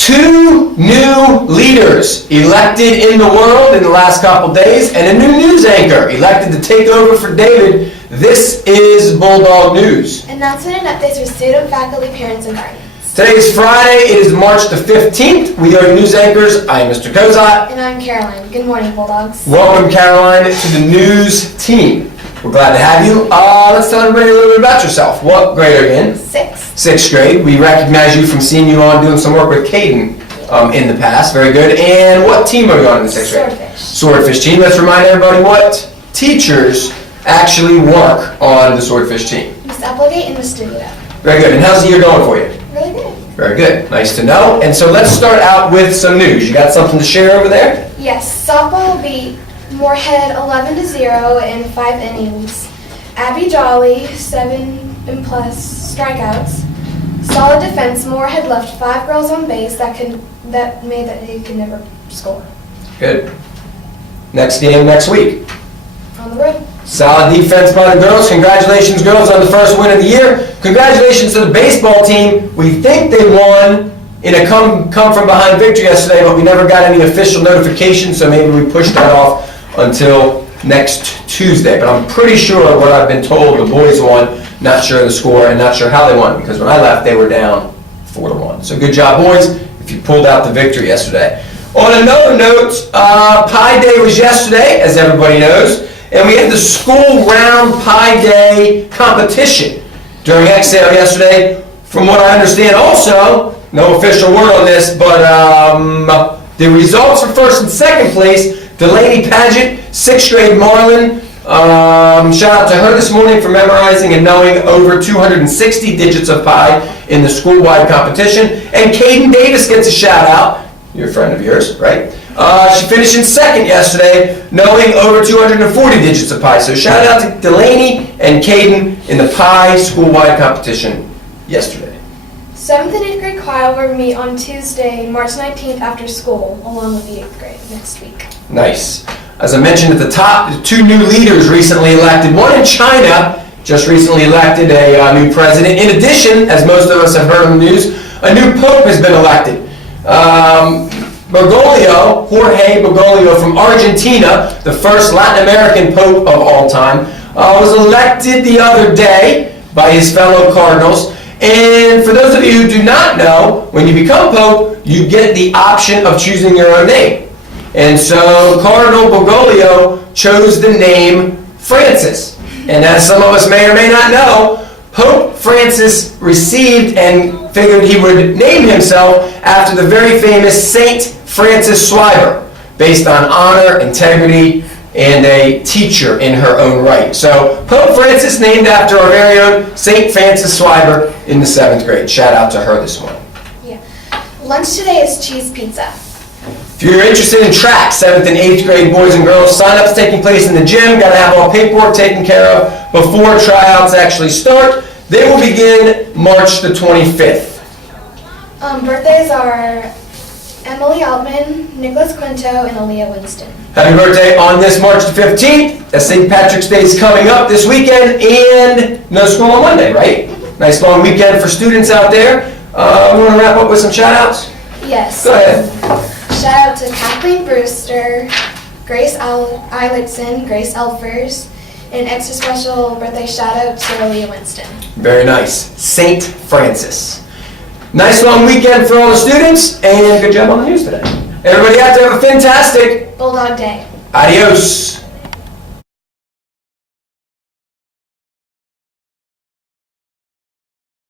2 new leaders elected in the world in the last couple days, and a new news anchor elected to take over for David. This is Bulldog News. Announcement and updates for student, faculty, parents, and guardians. Today is Friday. It is March the 15th. We are your news anchors. I am Mr. Kozot. And I'm Caroline. Good morning, Bulldogs. Welcome, Caroline, to the news team. We're glad to have you. Let's tell everybody a little bit about yourself. What grade are you in? 6th. 6th grade. We recognize you from seeing you on doing some work with Caden in the past. Very good. And what team are you on in the 6th grade? Swordfish. Swordfish team. Let's remind everybody what teachers actually work on the Swordfish team. Miss Applegate and Miss Studio. Very good. And how's the year going for you? Really good. Very good. Nice to know. And so let's start out with some news. You got something to share over there? Yes, softball beat Moorhead 11-0 in 5 innings. Abby Jolly 7+ strikeouts. Solid defense. Moorhead left 5 girls on base that made that they could never score. Good. Next game next week. On the road. Solid defense by the girls. Congratulations, girls, on the first win of the year. Congratulations to the baseball team. We think they won in a come from behind victory yesterday, but we never got any official notification, so maybe we pushed that off until next Tuesday. But I'm pretty sure what I've been told, the boys won. Not sure the score and not sure how they won, because when I left, they were down 4-1. So good job, boys, if you pulled out the victory yesterday. On another note, Pie Day was yesterday, as everybody knows. And we had the school round Pie Day competition during Exhale yesterday. From what I understand also, no official word on this, but the results for first and second place, Delaney Paget, 6th grade Marlin. Shout out to her this morning for memorizing and knowing over 260 digits of pi in the school-wide competition. And Caden Davis gets a shout out. You're a friend of yours, right? She finished in 2nd yesterday, knowing over 240 digits of pi. So shout out to Delaney and Caden in the pi school-wide competition yesterday. 7th and 8th grade choir will meet on Tuesday, March 19th after school, along with the 8th grade next week. Nice. As I mentioned at the top, 2 new leaders recently elected. One in China just recently elected a new president. In addition, as most of us have heard on the news, a new pope has been elected. Bergoglio, Jorge Bergoglio from Argentina, the first Latin American pope of all time, was elected the other day by his fellow cardinals. And for those of you who do not know, when you become pope, you get the option of choosing your own name. And so Cardinal Bergoglio chose the name Francis. And as some of us may or may not know, Pope Francis received and figured he would name himself after the very famous Saint Francis Schreiber, based on honor, integrity, and a teacher in her own right. So Pope Francis named after our very own Saint Francis Schreiber in the 7th grade. Shout out to her this morning. Yeah. Lunch today is cheese pizza. If you're interested in track, 7th and 8th grade boys and girls, sign-ups taking place in the gym. Got to have all paperwork taken care of before tryouts actually start. They will begin March the 25th. Birthdays are Emily Altman, Nicholas Quinto, and Aaliyah Winston. Happy birthday on this March the 15th. As St. Patrick's Day is coming up this weekend, and no school on Monday, right? Nice long weekend for students out there. We want to wrap up with some shout-outs? Yes. Go ahead. Shout out to Kathleen Brewster, Grace Eilertson, Grace Elfers, and an extra special birthday shout out to Aaliyah Winston. Very nice. St. Francis. Nice long weekend for all the students, and good job on the news today. Everybody out there have a fantastic Bulldog Day. Adios.